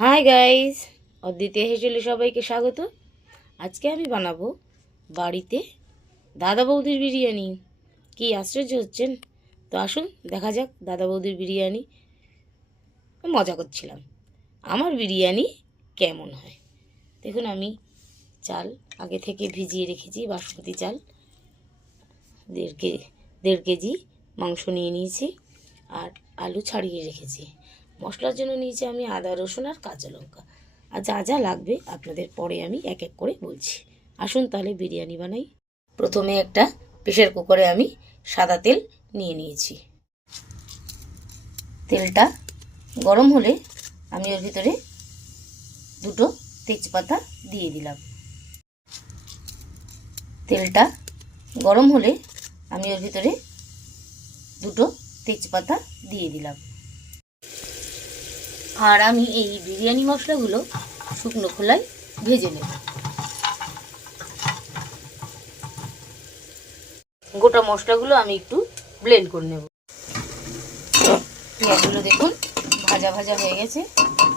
Hi guys, অদ্বিতীয় হেসেলে সবাইকে স্বাগত। আজকে আমি বানাবো বাড়িতে দাদা বৌদির বিরিয়ানি। কি আশ্চর্য হচ্ছেন? তো আসুন দেখা যাক দাদা বৌদির বিরিয়ানি। মজা করছিলাম, আমার বিরিয়ানি কেমন হয় দেখুন। আমি চাল আগে থেকে ভিজিয়ে রেখেছি, বাসমতি চাল। দেড় কেজি মাংস নিয়ে নিয়েছি, আর আলু ছাড়িয়ে রেখেছি। মশলার জন্য নিয়েছি আমি আদা, রসুন আর কাঁচা লঙ্কা। আর যা যা লাগবে আপনাদের পরে আমি এক এক করে বলছি। আসুন তাহলে বিরিয়ানি বানাই। প্রথমে একটা প্রেসার কুকারে আমি সাদা তেল নিয়ে নিয়েছি। তেলটা গরম হলে আমি ওর ভিতরে দুটো তেজপাতা দিয়ে দিলাম। তেলটা গরম হলে আমি ওর ভিতরে দুটো তেজপাতা দিয়ে দিলাম। আর আমি এই বিরিয়ানি মশলাগুলো শুকনো খোলায় ভেজে নেব। গোটা মশলাগুলো আমি একটু ব্লেন্ড করে নেব। পেঁয়াজগুলো দেখুন ভাজা ভাজা হয়ে গেছে।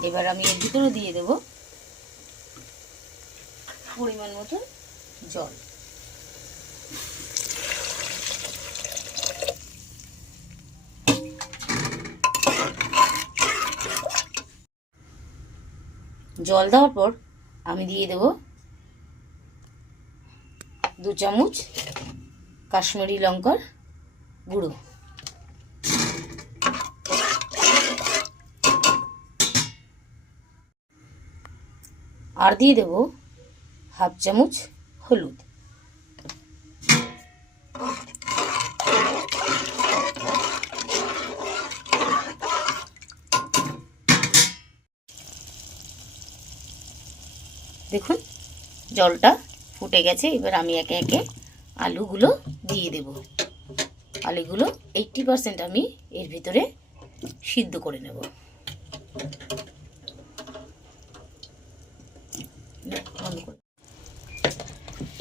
এবার আমি এর ভিতরে দিয়ে দেব পরিমাণ মতো জল। জল দেওয়ার পর আমি দিয়ে দেব 2 চামচ কাশ্মীরি লঙ্কার গুঁড়ো। আর দিয়ে দেব 1/2 চামচ হলুদ। দেখুন জলটা ফুটে গেছে। এবার আমি একে একে আলুগুলো দিয়ে দেব। আলুগুলো 80% আমি এর ভিতরে সিদ্ধ করে নেব।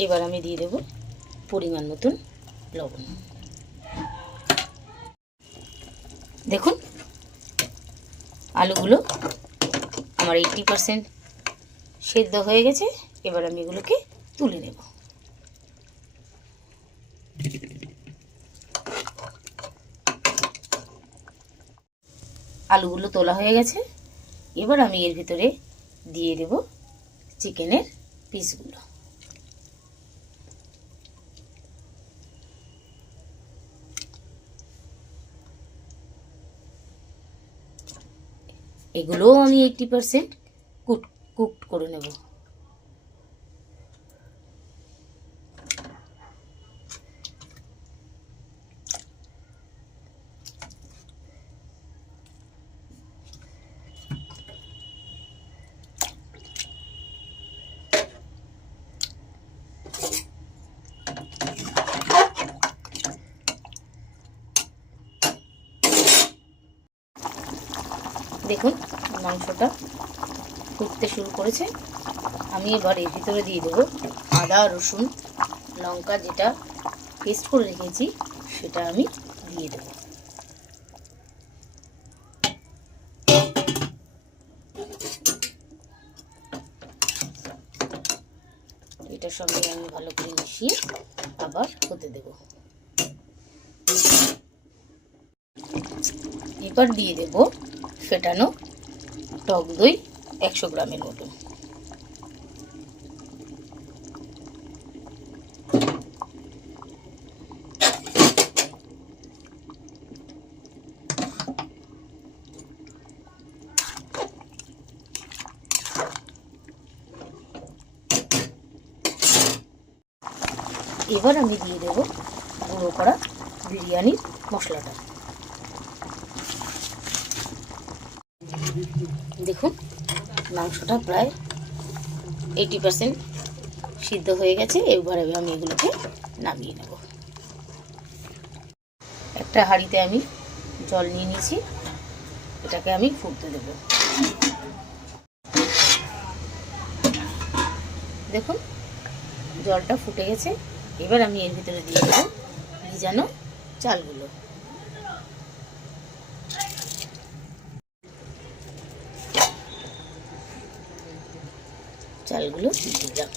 এবার আমি দিয়ে দেব পরিমাণ মতন লবণ। দেখুন আলুগুলো আমার 80% সেদ্ধ হয়ে গেছে। এবার আমি এগুলোকে তুলে নেব। আলুগুলো তোলা হয়ে গেছে। এবার আমি এর ভিতরে দিয়ে দেব চিকেনের পিসগুলো। এগুলোও আমি 80% কুকড করে নেব। দেখুন মাংসটা ফুটতে শুরু করেছে। আমি এবার এর ভিতরে দিয়ে দেবো আদা, রসুন, লঙ্কা যেটা পেস্ট করে রেখেছি সেটা আমি দিয়ে দেব। এটার সঙ্গে আমি ভালো করে মিশিয়ে আবার হতে দেব। এবার দিয়ে দেব ফেটানো টক দই 100 গ্রামের মতো। এবার আমি দিয়ে দেব গুঁড়ো করা বিরিয়ানির মশলাটা। দেখুন মাংসটা প্রায় 80% সিদ্ধ হয়ে গেছে। এবারে আমি এগুলোকে নামিয়ে নেব। একটা হাঁড়িতে আমি জল নিয়ে নিয়েছি, এটাকে আমি ফুটতে দেব। দেখুন জলটা ফুটে গেছে। এবার আমি এর ভিতরে দিয়ে দেব ভিজানো চালগুলো। চালগুলো দিয়ে দিলাম।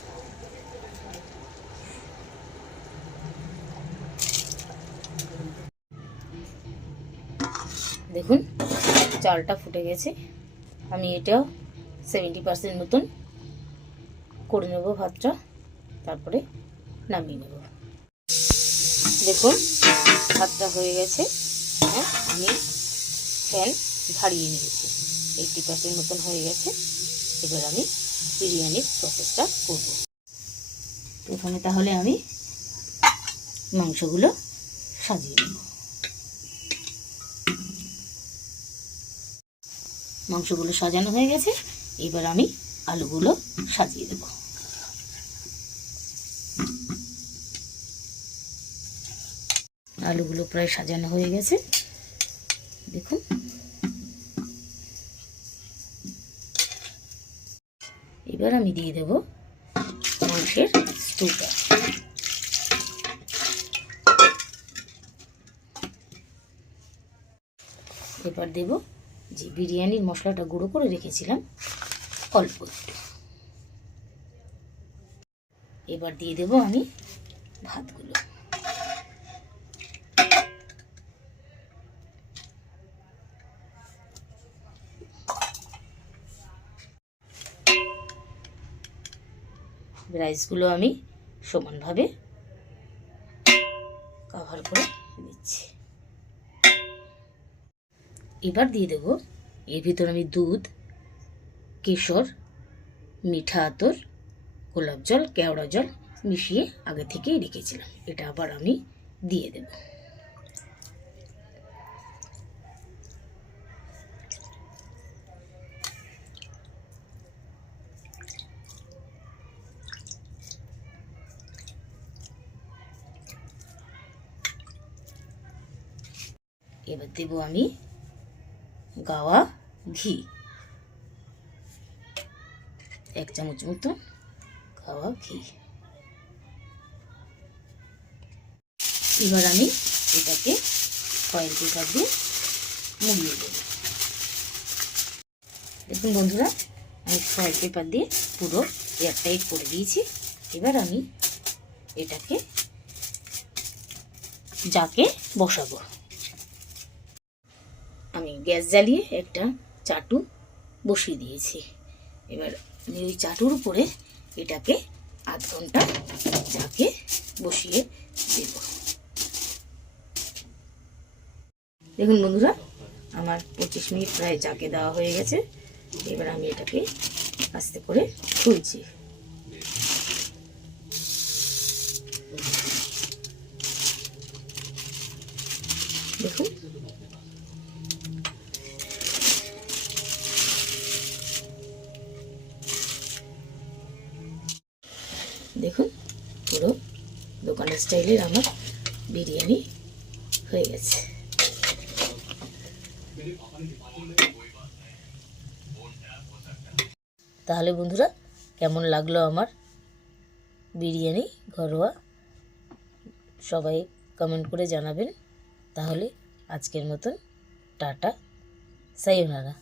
দেখুন চালটা ফুটে গেছে। আমি এটাও 70% মতন করে নেব ভাতটা, তারপরে নামিয়ে নেব। দেখুন ভাতটা হয়ে গেছে। হ্যাঁ, আমি ফ্যান ঝাড়িয়ে নিয়েছি, 80% মতন হয়ে গেছে। এবার আমি বিরিয়ানির প্রসেসটা করব। প্রথমে তাহলে আমি মাংসগুলো সাজিয়ে নেব। মাংসগুলো সাজানো হয়ে গেছে, এবার আমি আলুগুলো সাজিয়ে দেব। আলুগুলো প্রায় সাজানো হয়ে গেছে, দেখুন। এবার আমি দিয়ে দেব মাংসের স্টুটা। এবার দেব যে বিরিয়ানির মশলাটা গুঁড়ো করে রেখেছিলাম অল্প একটু। এবার দিয়ে দেব আমি ভাতগুলো। রাইসগুলো আমি সমানভাবে কভার করে দিচ্ছি। এবার দিয়ে দেব এর ভিতর আমি দুধ, কেশর, মিঠা আতর, গোলাপ জল, কেওড়া জল মিশিয়ে আগে থেকেই রেখেছিলাম। এটা আবার আমি দিয়ে দেব। এবার দেব আমি গাওয়া ঘি, 1 চামচ মতো গাওয়া ঘি। এবার আমি এটাকে ফয়েল পেপার দিয়ে মুড়িয়ে দেব। দেখুন বন্ধুরা, আমি ফয়েল পেপার দিয়ে পুরো এয়ারটাইট করে দিয়েছি। এবার আমি এটাকে জাকে বসাবো। আমি গ্যাস জ্বালিয়ে একটা চাটু বসিয়ে দিয়েছি। এবার আমি ওই চাটুর উপরে এটাকে আধ ঘন্টা জাকে বসিয়ে দেব। দেখুন বন্ধুরা, আমার 25 মিনিট প্রায় জাকে দেওয়া হয়ে গেছে। এবার আমি এটাকে আস্তে করে খুলছি। দেখুন দেখুন পুরো দোকানের স্টাইলের আমার বিরিয়ানি হয়ে গেছে। তাহলে বন্ধুরা, কেমন লাগলো আমার বিরিয়ানি ঘরোয়া, সবাই কমেন্ট করে জানাবেন। তাহলে আজকের মতন টাটা, সায়োনারা।